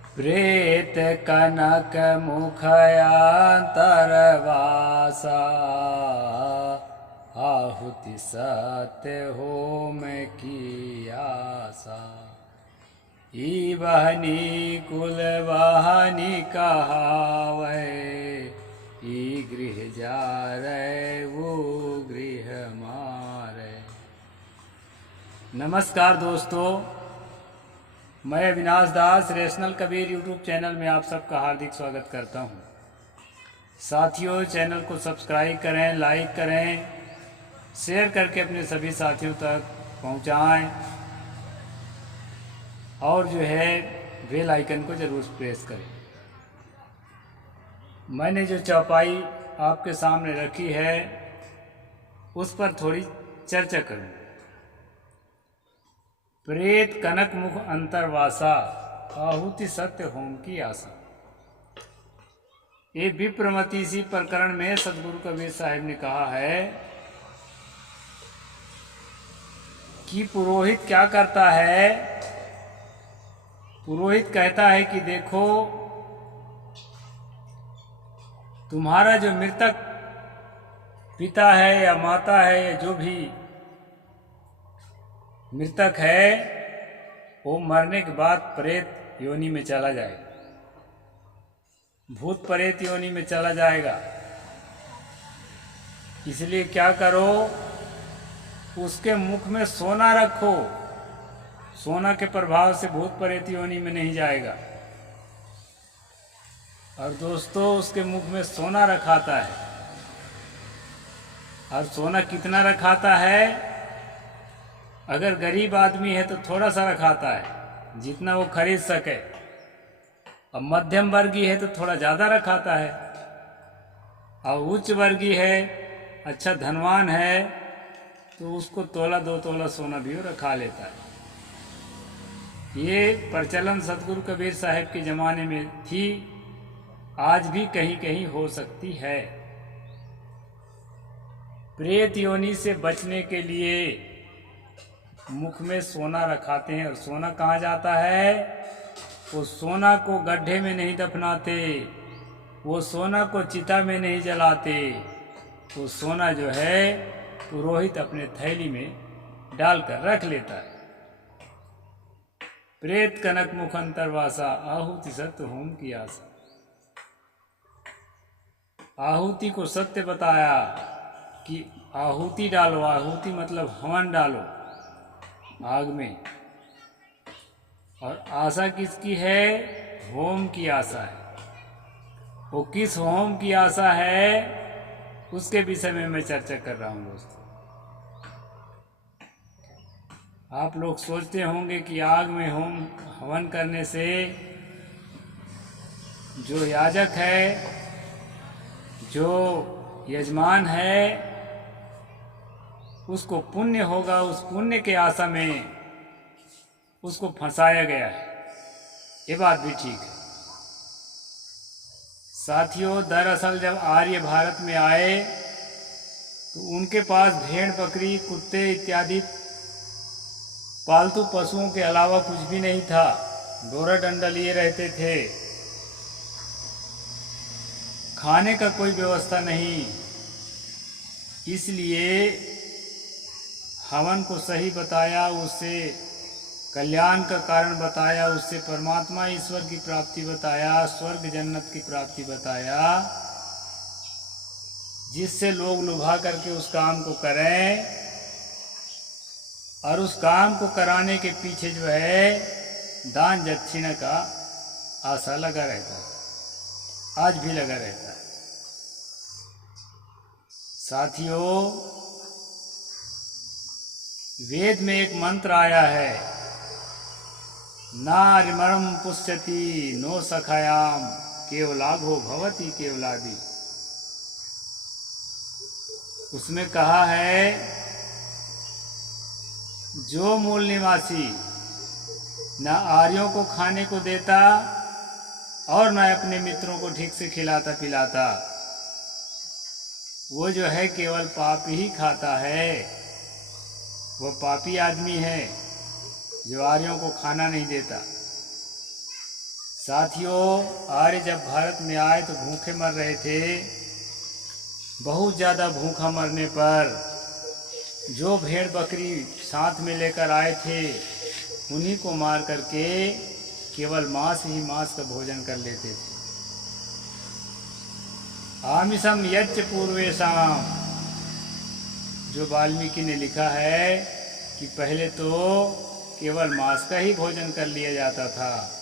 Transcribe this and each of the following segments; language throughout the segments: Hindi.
प्रेत कनक मुखयांतरवासा, आहुति सत्य होम की आशा। ई बहनी कुल बहनी कहावै, ई गृह जा रे वो गृह मारे। नमस्कार दोस्तों, मैं अविनाश दास रेशनल कबीर यूट्यूब चैनल में आप सबका हार्दिक स्वागत करता हूं। साथियों, चैनल को सब्सक्राइब करें, लाइक करें, शेयर करके अपने सभी साथियों तक पहुंचाएं और जो है बेल आइकन को ज़रूर प्रेस करें। मैंने जो चौपाई आपके सामने रखी है उस पर थोड़ी चर्चा करूं। प्रेत कनक मुख अंतरवासा, आहुति सत्य होम की आशा। ये विप्रमति सी प्रकरण में सदगुरु कबीर साहिब ने कहा है कि पुरोहित क्या करता है। पुरोहित कहता है कि देखो, तुम्हारा जो मृतक पिता है या माता है या जो भी मृतक है, वो मरने के बाद प्रेत योनि में चला जाएगा, भूत प्रेत योनि में चला जाएगा। इसलिए क्या करो, उसके मुख में सोना रखो, सोना के प्रभाव से भूत प्रेत योनि में नहीं जाएगा। और दोस्तों, उसके मुख में सोना रखाता है। और सोना कितना रखाता है? अगर गरीब आदमी है तो थोड़ा सा रखाता है, जितना वो खरीद सके। अब मध्यम वर्गीय है तो थोड़ा ज़्यादा रखाता है। और उच्च वर्गीय है, अच्छा धनवान है, तो उसको तोला दो तोला सोना भी वो रखा लेता है। ये प्रचलन सदगुरु कबीर साहब के ज़माने में थी, आज भी कहीं कहीं हो सकती है। प्रेत योनि से बचने के लिए मुख में सोना रखाते हैं। और सोना कहाँ जाता है? वो सोना को गड्ढे में नहीं दफनाते, वो सोना को चिता में नहीं जलाते। वो सोना जो है पुरोहित अपने थैली में डालकर रख लेता है। प्रेत कनक मुख अंतरवासा, आहुति सत्य होम की आशा। आहुति को सत्य बताया कि आहुति डालो। आहुति मतलब हवन डालो आग में। और आशा किसकी है? होम की आशा है। वो किस होम की आशा है, उसके विषय में मैं चर्चा कर रहा हूँ दोस्तों। आप लोग सोचते होंगे कि आग में होम हवन करने से जो याजक है, जो यजमान है, उसको पुण्य होगा। उस पुण्य के आशा में उसको फंसाया गया है। ये बात भी ठीक है। साथियों, दरअसल जब आर्य भारत में आए तो उनके पास भेड़, बकरी, कुत्ते इत्यादि पालतू पशुओं के अलावा कुछ भी नहीं था। डोरा डंडा लिए रहते थे। खाने का कोई व्यवस्था नहीं। इसलिए हवन को सही बताया, उससे कल्याण का कारण बताया, उससे परमात्मा ईश्वर की प्राप्ति बताया, स्वर्ग जन्नत की प्राप्ति बताया, जिससे लोग लुभा करके उस काम को करें। और उस काम को कराने के पीछे जो है दान दक्षिणा का आशा लगा रहता है, आज भी लगा रहता है। साथियों, वेद में एक मंत्र आया है, नारिमरम पुष्यति नो सखायाम केवलाघो भवति केवलादि। उसमें कहा है, जो मूल निवासी न आर्यों को खाने को देता और न अपने मित्रों को ठीक से खिलाता पिलाता, वो जो है केवल पाप ही खाता है। वो पापी आदमी है जो आर्यों को खाना नहीं देता। साथियों, आर्य जब भारत में आए तो भूखे मर रहे थे। बहुत ज़्यादा भूखा मरने पर जो भेड़ बकरी साथ में लेकर आए थे उन्हीं को मार करके केवल मांस ही मांस का भोजन कर लेते थे। आमिषम यच्च पूर्वेशाम, जो वाल्मीकि ने लिखा है कि पहले तो केवल मांस का ही भोजन कर लिया जाता था,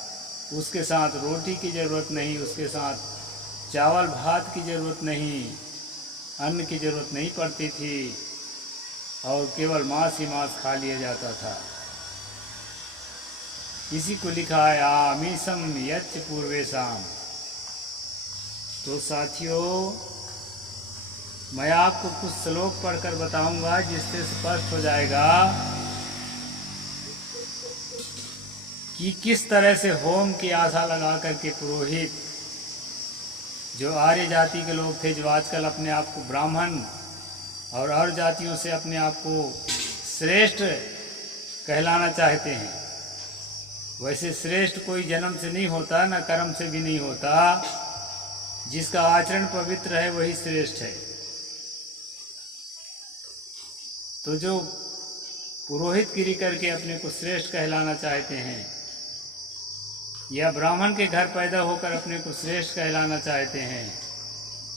उसके साथ रोटी की ज़रूरत नहीं, उसके साथ चावल भात की ज़रूरत नहीं, अन्न की ज़रूरत नहीं पड़ती थी और केवल मांस ही मांस खा लिया जाता था। इसी को लिखा है आमिषम यच्च पूर्वेशाम। तो साथियों, मैं आपको कुछ श्लोक पढ़कर बताऊंगा जिससे स्पष्ट हो जाएगा कि किस तरह से होम की आशा लगा करके पुरोहित, जो आर्य जाति के लोग थे, जो आजकल अपने आप को ब्राह्मण और जातियों से अपने आप को श्रेष्ठ कहलाना चाहते हैं, वैसे श्रेष्ठ कोई जन्म से नहीं होता, न कर्म से भी नहीं होता। जिसका आचरण पवित्र है वही श्रेष्ठ है। तो जो पुरोहित गिरी करके अपने को श्रेष्ठ कहलाना चाहते हैं या ब्राह्मण के घर पैदा होकर अपने को श्रेष्ठ कहलाना चाहते हैं,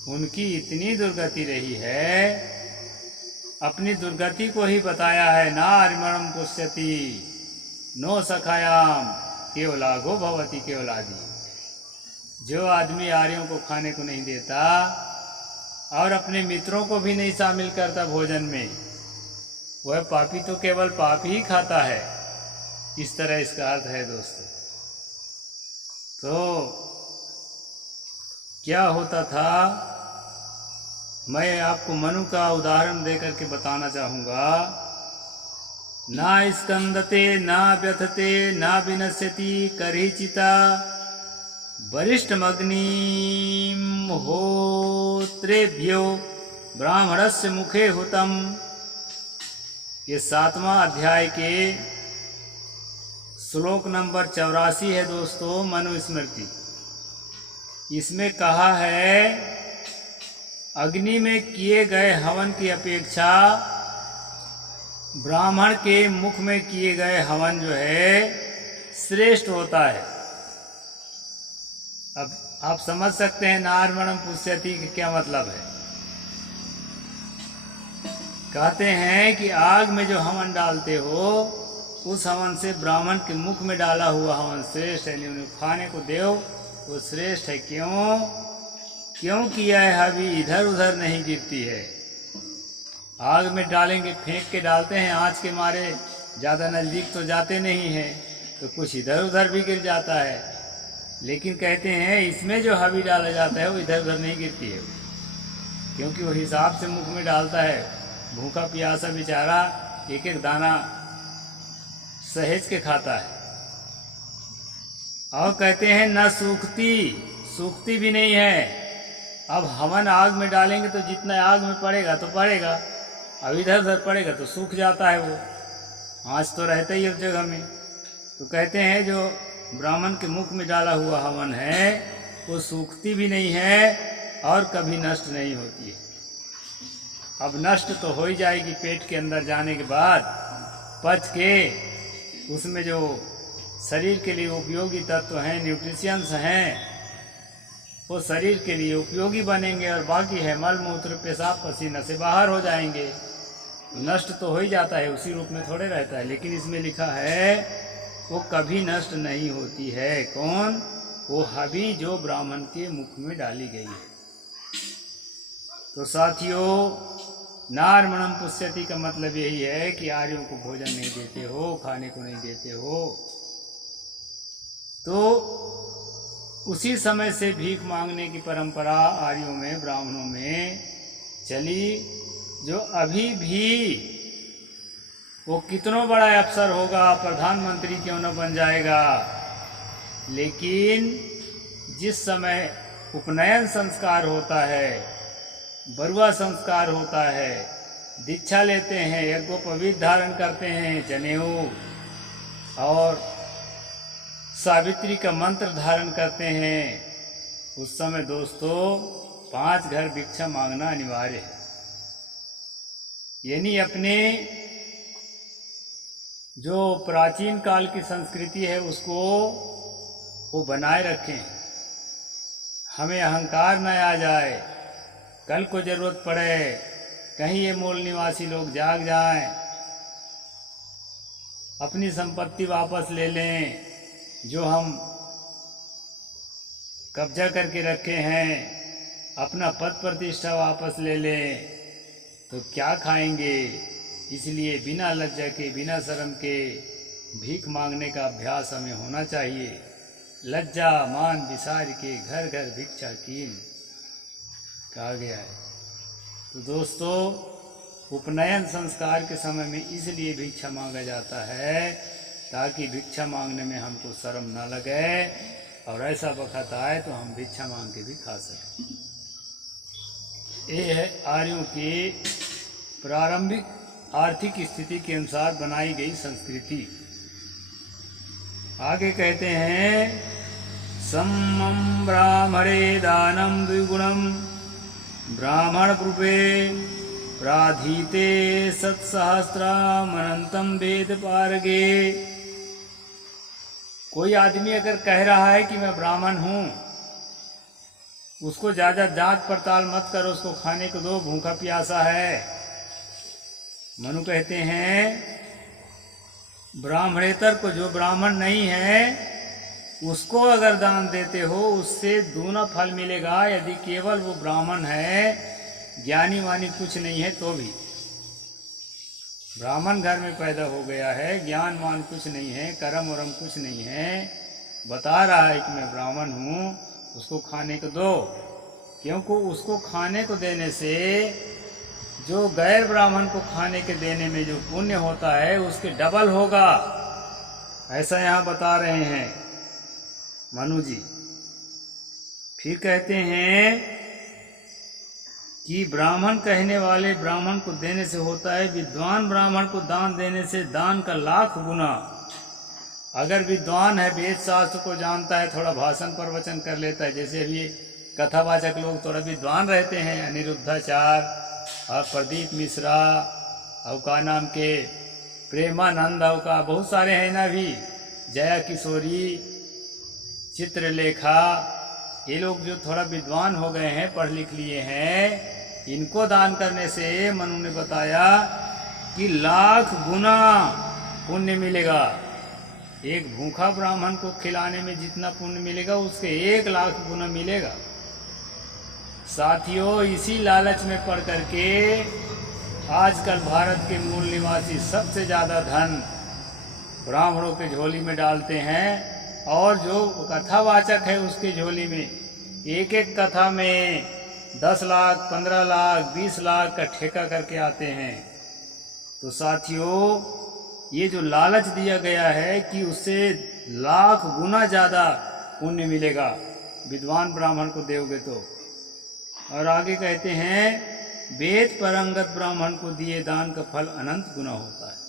उनकी इतनी दुर्गति रही है, अपनी दुर्गति को ही बताया है। नार्मणम पुष्यति नो सखायाम केवलाघो भवति केवलादि। जो आदमी आर्यों को खाने को नहीं देता और अपने मित्रों को भी नहीं शामिल करता भोजन में, वह पापी तो केवल पाप ही खाता है। इस तरह इसका अर्थ है दोस्तों। तो क्या होता था, मैं आपको मनु का उदाहरण देकर के बताना चाहूँगा। ना स्कंदते ना व्यथते ना विनश्यति करहिचिता वरिष्ठमग्निं होत्रेभ्यो ब्राह्मणस्य मुखे हुतम। ये 7वां अध्याय के श्लोक नंबर 84 है दोस्तों, मनुस्मृति। इसमें कहा है, अग्नि में किए गए हवन की अपेक्षा ब्राह्मण के मुख में किए गए हवन जो है श्रेष्ठ होता है। अब आप समझ सकते हैं नार्मणम पुष्यति का क्या मतलब है। कहते हैं कि आग में जो हवन डालते हो, उस हवन से ब्राह्मण के मुख में डाला हुआ हवन श्रेष्ठ है, उन्हें खाने को देव वो श्रेष्ठ है। क्योंकि यह हवी इधर उधर नहीं गिरती है। आग में डालेंगे, फेंक के डालते हैं, आँच के मारे ज़्यादा नज़दीक तो जाते नहीं हैं, तो कुछ इधर उधर भी गिर जाता है। लेकिन कहते हैं इसमें जो हवी डाला जाता है वो इधर उधर नहीं गिरती है, क्योंकि वो हिसाब से मुख में डालता है। भूखा प्यासा बेचारा एक एक दाना सहेज के खाता है। और कहते हैं न सूखती भी नहीं है। अब हवन आग में डालेंगे तो जितना आग में पड़ेगा तो पड़ेगा, अब इधर उधर पड़ेगा तो सूख जाता है। वो आँच तो रहता ही उस जगह में। तो कहते हैं जो ब्राह्मण के मुख में डाला हुआ हवन है वो सूखती भी नहीं है और कभी नष्ट नहीं होती है। अब नष्ट तो हो ही जाएगी पेट के अंदर जाने के बाद, पच के उसमें जो शरीर के लिए उपयोगी तत्व हैं, न्यूट्रिशंस हैं, वो शरीर के लिए उपयोगी बनेंगे और बाकी है मल मूत्र पेशाब पसीना से बाहर हो जाएंगे। नष्ट तो हो ही जाता है, उसी रूप में थोड़े रहता है। लेकिन इसमें लिखा है वो कभी नष्ट नहीं होती है। कौन? वो हवी जो ब्राह्मण के मुख में डाली गई है। तो साथियों, नार्मणम पुष्यति का मतलब यही है कि आर्यों को भोजन नहीं देते हो, खाने को नहीं देते हो। तो उसी समय से भीख मांगने की परंपरा आर्यों में, ब्राह्मणों में चली, जो अभी भी वो कितना बड़ा अफसर होगा, प्रधानमंत्री क्यों न बन जाएगा, लेकिन जिस समय उपनयन संस्कार होता है, बरुआ संस्कार होता है, दीक्षा लेते हैं, यज्ञोपवीत धारण करते हैं, जनेऊ और सावित्री का मंत्र धारण करते हैं, उस समय दोस्तों 5 घर भिक्षा मांगना अनिवार्य है। यानी अपने जो प्राचीन काल की संस्कृति है उसको वो बनाए रखें, हमें अहंकार न आ जाए, कल को जरूरत पड़े कहीं ये मूल निवासी लोग जाग जाएं, अपनी संपत्ति वापस ले लें जो हम कब्जा करके रखे हैं, अपना पद प्रतिष्ठा वापस ले लें, तो क्या खाएंगे। इसलिए बिना लज्जा के, बिना शर्म के भीख मांगने का अभ्यास हमें होना चाहिए। लज्जा मान विसार के घर घर भिक्षा कीन कहा गया है। तो दोस्तों, उपनयन संस्कार के समय में इसलिए भिक्षा मांगा जाता है ताकि भिक्षा मांगने में हमको शर्म न लगे और ऐसा वक्त आए तो हम भिक्षा मांग के भी खा सकें। ये है आर्यों की प्रारंभिक आर्थिक स्थिति के अनुसार बनाई गई संस्कृति। आगे कहते हैं, सम्मं ब्राह्मणे दानं द्विगुणं ब्राह्मण रूपे प्राधीते सत्सहस्रामनंतम वेद पारगे। कोई आदमी अगर कह रहा है कि मैं ब्राह्मण हूं, उसको ज्यादा जांच पड़ताल मत करो, उसको खाने को दो, भूखा प्यासा है। मनु कहते हैं ब्राह्मणेतर को, जो ब्राह्मण नहीं है उसको अगर दान देते हो उससे दूना फल मिलेगा। यदि केवल वो ब्राह्मण है, ज्ञानी वानी कुछ नहीं है तो भी, ब्राह्मण घर में पैदा हो गया है, ज्ञान मान कुछ नहीं है, कर्म वरम कुछ नहीं है, बता रहा है कि मैं ब्राह्मण हूँ, उसको खाने को दो। क्योंकि उसको खाने को देने से जो गैर ब्राह्मण को खाने के देने में जो पुण्य होता है उसके डबल होगा, ऐसा यहाँ बता रहे हैं मनु जी। फिर कहते हैं कि ब्राह्मण कहने वाले ब्राह्मण को देने से होता है, विद्वान ब्राह्मण को दान देने से दान का 1,00,000 गुना। अगर विद्वान है, वेद शास्त्र को जानता है, थोड़ा भाषण प्रवचन कर लेता है, जैसे अभी कथावाचक लोग थोड़ा विद्वान रहते हैं, अनिरुद्धाचार्य और प्रदीप मिश्रा और का नाम के प्रेमानंद और का बहुत सारे हैं ना, भी जया किशोरी, चित्रलेखा, ये लोग जो थोड़ा विद्वान हो गए हैं, पढ़ लिख लिए हैं, इनको दान करने से मनु ने बताया कि 1,00,000 गुना पुण्य मिलेगा। एक भूखा ब्राह्मण को खिलाने में जितना पुण्य मिलेगा उसके 1,00,000 गुना मिलेगा। साथियों, इसी लालच में पड़ करके आजकल भारत के मूल निवासी सबसे ज़्यादा धन ब्राह्मणों के झोली में डालते हैं, और जो कथावाचक है उसके झोली में एक एक कथा में 10 लाख, 15 लाख, 20 लाख का ठेका करके आते हैं। तो साथियों, ये जो लालच दिया गया है कि उससे 1,00,000 गुना ज़्यादा पुण्य मिलेगा विद्वान ब्राह्मण को दोगे तो। और आगे कहते हैं, वेद परंगत ब्राह्मण को दिए दान का फल अनंत गुना होता है।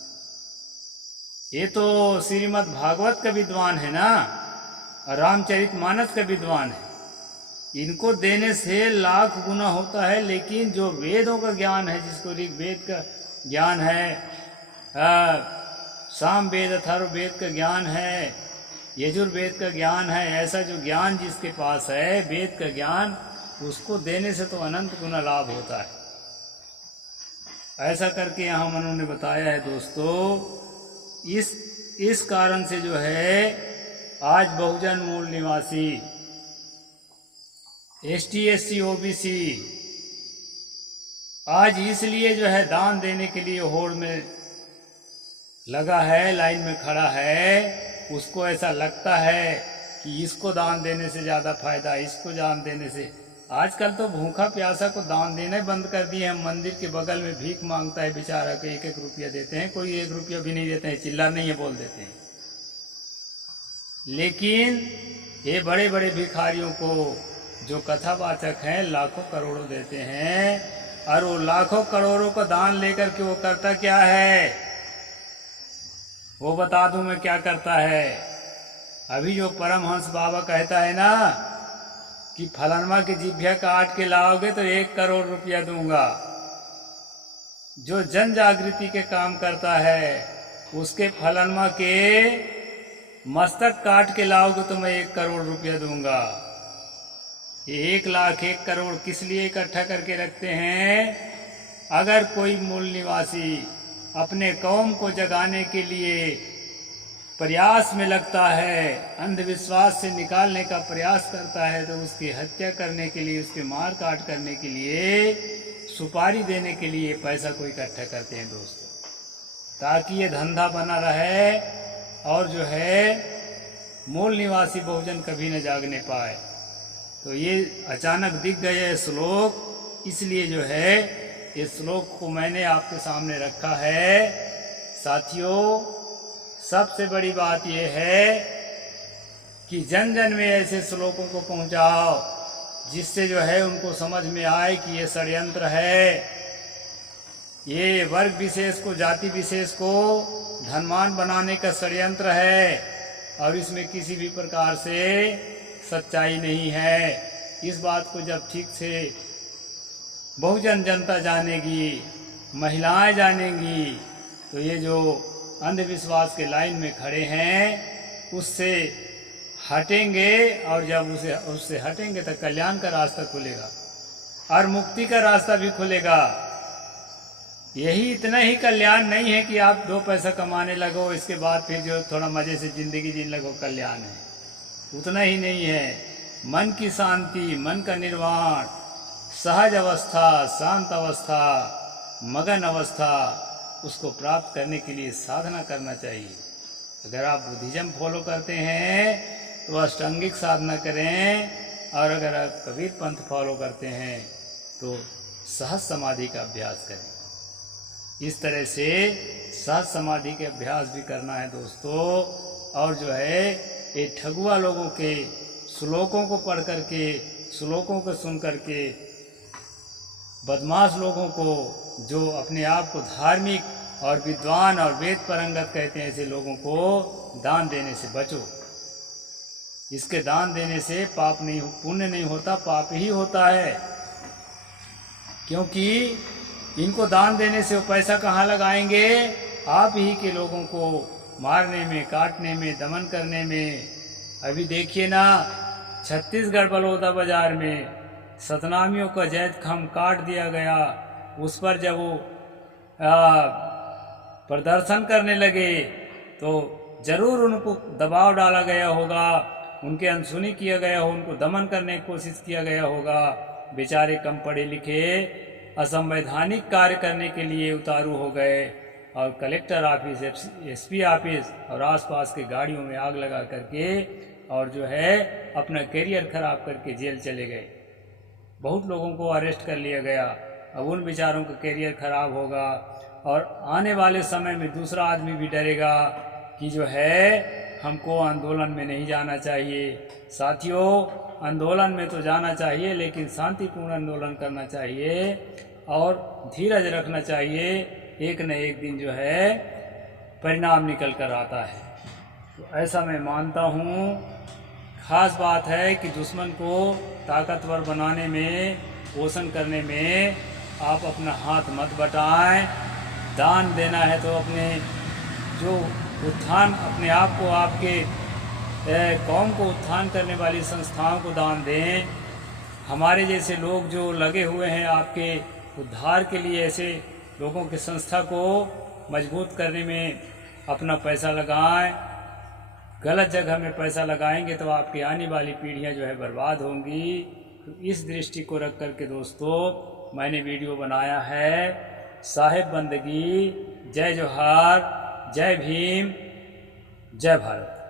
ये तो श्रीमद् भागवत का विद्वान है ना, और रामचरितमानस का विद्वान है, इनको देने से 1,00,000 गुना होता है। लेकिन जो वेदों का ज्ञान है, जिसको ऋग्वेद का ज्ञान है, सामवेद अथर्ववेद का ज्ञान है, यजुर्वेद का ज्ञान है, ऐसा जो ज्ञान जिसके पास है, वेद का ज्ञान, उसको देने से तो अनंत गुना लाभ होता है। ऐसा करके यहाँ मनु ने बताया है दोस्तों। इस कारण से जो है आज बहुजन मूल निवासी, ST SC OBC आज इसलिए जो है दान देने के लिए होड़ में लगा है, लाइन में खड़ा है। उसको ऐसा लगता है कि इसको दान देने से ज़्यादा फायदा, इसको दान देने से। आजकल तो भूखा प्यासा को दान देना ही बंद कर दिए हैं। मंदिर के बगल में भीख मांगता है बेचारा को 1-1 रुपया देते हैं, कोई 1 रुपया भी नहीं देते हैं, चिल्ला नहीं है बोल देते हैं। लेकिन ये बड़े बड़े भिखारियों को जो कथावाचक हैं लाखों करोड़ों देते हैं, और वो लाखों करोड़ों का दान लेकर के वो करता क्या है, वो बता दूं मैं क्या करता है। अभी जो परमहंस बाबा कहता है ना कि फलानमा की जिभ्या काट के लाओगे तो 1 करोड़ रुपया दूंगा, जो जन जागृति के काम करता है उसके फलानमा के मस्तक काट के लाओगे तो मैं 1 करोड़ रुपया दूंगा। 1 लाख 1 करोड़ किस लिए इकट्ठा करके रखते हैं? अगर कोई मूल निवासी अपने कौम को जगाने के लिए प्रयास में लगता है, अंधविश्वास से निकालने का प्रयास करता है, तो उसकी हत्या करने के लिए, उसके मार काट करने के लिए, सुपारी देने के लिए पैसा को इकट्ठा करते हैं दोस्तों, ताकि ये धंधा बना रहे और जो है मूल निवासी बहुजन कभी न जागने पाए। तो ये अचानक दिख गए श्लोक, इसलिए जो है इस श्लोक को मैंने आपके सामने रखा है। साथियों, सबसे बड़ी बात यह है कि जन जन में ऐसे श्लोकों को पहुंचाओ जिससे जो है उनको समझ में आए कि ये षड्यंत्र है, ये वर्ग विशेष को, जाति विशेष को धनवान बनाने का षड्यंत्र है और इसमें किसी भी प्रकार से सच्चाई नहीं है। इस बात को जब ठीक से बहुजन जनता जानेगी, महिलाएं जानेंगी, तो ये जो अंधविश्वास के लाइन में खड़े हैं उससे हटेंगे, और जब उससे हटेंगे तो कल्याण का रास्ता खुलेगा और मुक्ति का रास्ता भी खुलेगा। यही इतना ही कल्याण नहीं है कि आप 2 पैसा कमाने लगो, इसके बाद फिर जो थोड़ा मजे से जिंदगी जीने लगो, कल्याण है उतना ही नहीं है। मन की शांति, मन का निर्वाण, सहज अवस्था, शांत अवस्था, मगन अवस्था, उसको प्राप्त करने के लिए साधना करना चाहिए। अगर आप बुद्धिज्म फॉलो करते हैं तो अष्टांगिक साधना करें, और अगर आप कबीर पंथ फॉलो करते हैं तो सहज समाधि का अभ्यास करें। इस तरह से सहज समाधि के अभ्यास भी करना है दोस्तों। और जो है ये ठगुआ लोगों के श्लोकों को पढ़ करके, श्लोकों को सुन करके, बदमाश लोगों को जो अपने आप को धार्मिक और विद्वान और वेद परंगत कहते हैं, ऐसे लोगों को दान देने से बचो। इसके दान देने से पाप नहीं, पुण्य नहीं होता, पाप ही होता है। क्योंकि इनको दान देने से वो पैसा कहाँ लगाएंगे? आप ही के लोगों को मारने में, काटने में, दमन करने में। अभी देखिए ना, छत्तीसगढ़ बलौदा बाजार में सतनामियों का जैद खम काट दिया गया। उस पर जब वो प्रदर्शन करने लगे तो जरूर उनको दबाव डाला गया होगा, उनके अनसुनी किया गया हो, उनको दमन करने की कोशिश किया गया होगा। बेचारे कम पढ़े लिखे असंवैधानिक कार्य करने के लिए उतारू हो गए और कलेक्टर ऑफिस, एसपी ऑफिस और आसपास के गाड़ियों में आग लगा करके और जो है अपना करियर खराब करके जेल चले गए। बहुत लोगों को अरेस्ट कर लिया गया। अब उन बेचारों का करियर खराब होगा और आने वाले समय में दूसरा आदमी भी डरेगा कि जो है हमको आंदोलन में नहीं जाना चाहिए। साथियों, आंदोलन में तो जाना चाहिए, लेकिन शांतिपूर्ण आंदोलन करना चाहिए और धीरज रखना चाहिए। एक न एक दिन जो है परिणाम निकल कर आता है। तो ऐसा मैं मानता हूँ। खास बात है कि दुश्मन को ताकतवर बनाने में, पोषण करने में आप अपना हाथ मत बटाएं। दान देना है तो अपने जो उत्थान, अपने आप को, आपके कौम को उत्थान करने वाली संस्थाओं को दान दें। हमारे जैसे लोग जो लगे हुए हैं आपके उद्धार के लिए, ऐसे लोगों की संस्था को मजबूत करने में अपना पैसा लगाएं। गलत जगह में पैसा लगाएंगे तो आपकी आने वाली पीढ़ियां जो है बर्बाद होंगी। तो इस दृष्टि को रख कर के दोस्तों मैंने वीडियो बनाया है। साहिब बंदगी। जय जोहार, जय भीम, जय भारत।